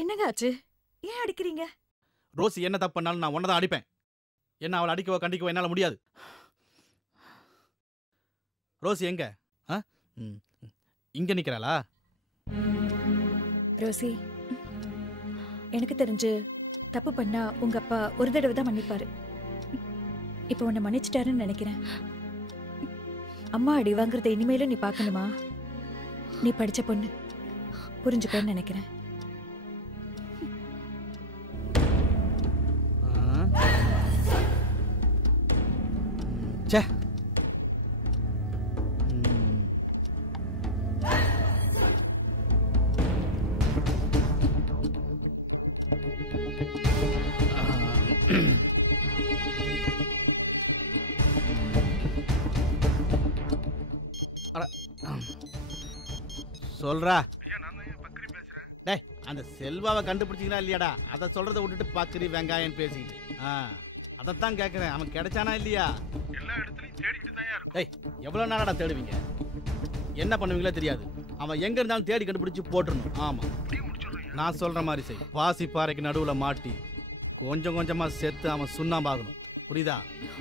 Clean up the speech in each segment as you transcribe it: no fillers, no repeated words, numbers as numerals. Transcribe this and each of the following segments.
என்னங்க ஆச்சு? ஏன் அடிக்கிறீங்க? ரோசி என்ன தப்பு பண்ணாலும் நான் உன்னதான் அடிப்பேன். என்ன அவளை அடிக்கவோ கண்டிக்கவோ என்னால முடியாது. ரோசி எங்க? இங்க நிக்கிறாளா? ரோசி, எனக்கு தெரிஞ்சு தப்பு பண்ணா உங்க அப்பா ஒரு தடவை தான் மன்னிப்பாரு. இப்ப உன்னை மன்னிச்சிட்டாருன்னு நினைக்கிறேன். அம்மா அடி வாங்குறத இனிமேலும் நீ பார்க்கணுமா? நீ படிச்ச பொண்ணு, புரிஞ்சுப்பேன்னு நினைக்கிறேன். ச்சே, சொல்றா. டேய், அந்த செல்வாவை கண்டுபிடிச்சிங்களா இல்லையாடா? அதை சொல்றதை விட்டுட்டு பக்கரி வெங்காயம் பேசிக்கிட்டு அதைத்தான் கேட்கறேன். அவன் கிடைச்சானா இல்லையா? எல்லா இடத்துலயும் தேடிக்கிட்டு தான் இருக்கும். டேய், எவ்வளவு நாளடா தேடுவீங்க? என்ன பண்ணுவீங்களோ தெரியாது. அவன் எங்க இருந்தாலும் தேடி கண்டுபிடிச்சு போட்டுறணும். ஆமா, நான் சொல்ற மாதிரி செய். பாசி பாறைக்கு நடுவுல மாட்டி கொஞ்சம் கொஞ்சமா செத்து அவன் சுண்ணாம்பாகணும். புரியுதா?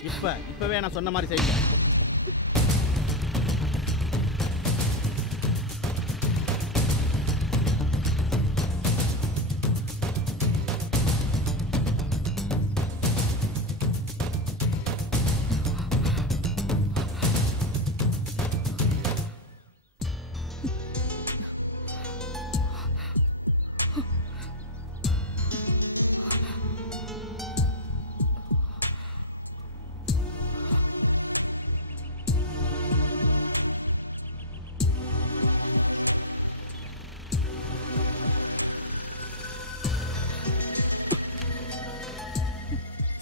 இப்பவே நான் சொன்ன மாதிரி செய்ய.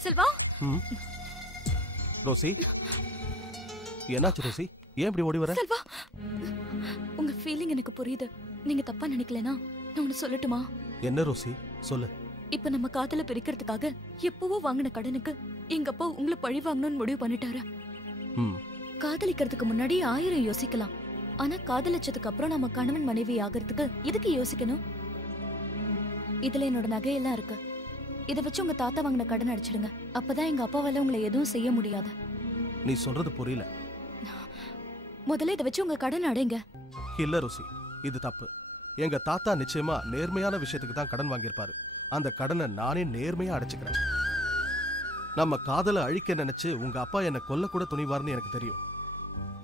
செல்வா, ரோசி, என்னாச்சு ரோசி? ஏன் இப்படி ஓடி வர? செல்வா, உங்க ஃபீலிங் எனக்கு புரியுது. நீங்க தப்பா நினைக்கலனா நான் ஒன்னு சொல்லட்டுமா? என்ன ரோசி, சொல்லு. இப்ப நம்ம காதல பிரிக்கிறதுக்காக எப்பவோ வாங்கின கடனுக்கு எங்க அப்பா உங்களை பழி வாங்கணும்னு முடிவு பண்ணிட்டாரு. காதலிக்கிறதுக்கு முன்னாடி 1000 யோசிக்கலாம். ஆனா காதலிச்சதுக்கு அப்புறம் நம்ம கணவன் மனைவி ஆகிறதுக்கு எதுக்கு யோசிக்கணும்? இதுல என்னோட நகையெல்லாம் இருக்கு. இத வச்சு உங்க தாத்தா வாங்கின கடன் அடிச்சிடுங்க. அப்பதான் எங்க அப்பாவால உங்களை எதுவும் செய்ய முடியாது. நீ சொல்றது புரியல. முதல்ல இத வச்சு உங்க கடன் அடைங்க. இல்ல ரோசி, இது தப்பு. எங்க தாத்தா நிச்சயமா நேர்மையான விஷயத்துக்கு தான் கடன் வாங்கியிருப்பாரு. அந்த கடனை நானே நேர்மையா அடைச்சுக்கிறேன். நம்ம காதலை அழிக்க நினைச்சு உங்க அப்பா என்ன கொல்ல கூட துணிவார்னு எனக்கு தெரியும்.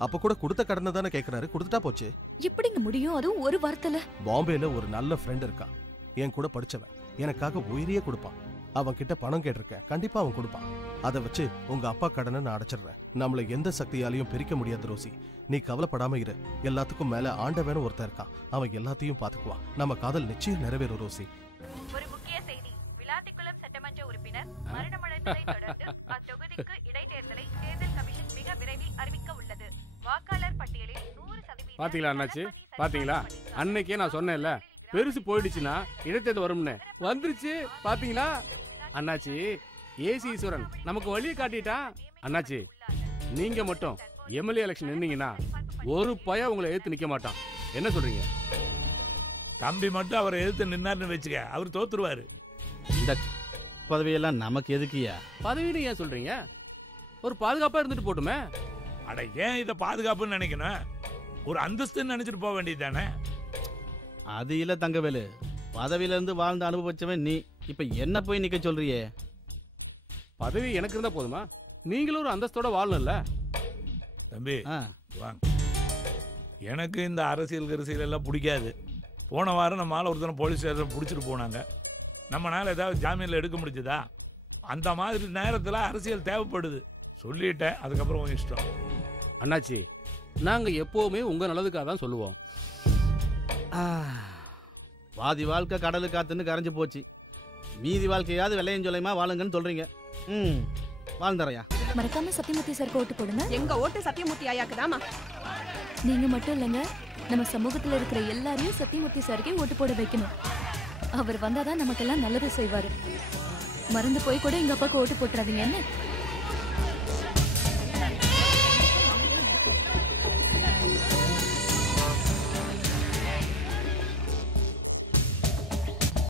அப்ப கூட கொடுத்த கடனை தானே கேக்குறாரு. கொடுத்துட்டா போச்சு. எப்படிங்க முடியும்? அதுவும் ஒரு வார்த்தையில. பாம்பேல ஒரு நல்ல ஃப்ரெண்ட் இருக்கான், என் கூட படிச்சவன். எனக்காக உயிரியே கொடுப்பான். அவன் கிட்ட பணம் கேட்டிருக்கேன், கண்டிப்பா அவன் கொடுப்பான். அதை வச்சு உங்க அப்பா கடனை நான் அடைச்சிடுறேன். நம்மள எந்த சக்தியாலையும் பிரிக்க முடியாது ரோசி. நீ கவலைப்படாம இரு. எல்லாத்துக்கும் மேல ஆண்டவன் ஒருத்தன் இருக்கான். அவன் எல்லாத்தையும் பாத்துக்குவான். நம்ம காதல் நிச்சயம் நிறைவேறும் ரோசி. ஒரு முக்கிய செய்தி. விளாத்திக்குளம் சட்டமன்ற உறுப்பினர் மரணமடைந்ததை தொடர்ந்து அத்தொகுதிக்கு இடைத்தேர்தலை தேர்தல் கமிஷன் மிக விரைவில் அறிவிக்க உள்ளது. வாக்காளர் பட்டியலில் 100% பாத்தீங்களா அண்ணாச்சி? பாத்தீங்களா? அன்னைக்கே நான் சொன்னேன்ல, பெருசு போயிடுச்சுன்னா இடைத்தேர்தல் வரும்னு. வந்துருச்சு பாத்தீங்களா அண்ணாச்சி? ஏசி ஈஸ்வரன் நமக்கு வழியை காட்டிட்டான். அண்ணாச்சி, நீங்க மட்டும் எம்எல்ஏ எலெக்ஷன் நின்னீங்கன்னா ஒரு பய உங்களை எதிர்த்து நிக்க மாட்டான். என்ன சொல்றீங்க? தம்பி மட்டும் அவரை எதிர்த்து நின்னார்னு வச்சுக்க, அவர் தோத்துருவாரு. இந்த பதவியெல்லாம் நமக்கு எதுக்குயா? பதவின்னு ஏன் சொல்றீங்க? ஒரு பாதுகாப்பா இருந்துட்டு போட்டுமே. அட, ஏன் இதை பாதுகாப்புன்னு நினைக்கணும்? ஒரு அந்தஸ்துன்னு நினைச்சிட்டு போக வேண்டியது தானே. அது இல்ல தங்கவேலு, பதவியில இருந்து வாழ்ந்து அனுபவிச்சவன் நீ. இப்ப என்ன போய் நிக்க சொல்றியே? பதவி எனக்கு இருந்தா போதுமா? நீங்களும் ஒரு அந்தஸ்தோட வாழணும்ல தம்பி. வாங்க. எனக்கு இந்த அரசியல் எல்லாம் பிடிக்காது. போன வாரம் நம்ம ஆள் ஒருத்தனை போலீஸ் ஸ்டேஷன் பிடிச்சிட்டு போனாங்க. நம்மளால ஏதாவது ஜாமீன்ல எடுக்க முடிஞ்சதா? அந்த மாதிரி நேரத்தில் அரசியல் தேவைப்படுது. சொல்லிட்டேன், அதுக்கப்புறம் இஷ்டம். அண்ணாச்சி, நாங்க எப்பவுமே உங்க நல்லதுக்காக தான் சொல்லுவோம். பாதி வாழ்க்கை கடலு காத்துன்னு கரைஞ்சு போச்சு. மீதி வாழ்க்கையாவது வெள்ளையும் சொல்லையுமா வாழுங்கன்னு சொல்றீங்க. வாழ்ந்தரையா. மறக்காம சத்தியமூர்த்தி சாருக்கு ஓட்டு போடுங்க. எங்க ஓட்டு சத்தியமூர்த்தி ஐயாக்குதாமா. நீங்க மட்டும் இல்லைங்க, நம்ம சமூகத்துல இருக்கிற எல்லாரையும் சத்தியமூர்த்தி சாருக்கே ஓட்டு போட வைக்கணும். அவர் வந்தாதான் நமக்கெல்லாம் நல்லது செய்வாரு. மறந்து போய் கூட எங்க அப்பாவுக்கு ஓட்டு போட்டுறாதீங்க என்ன?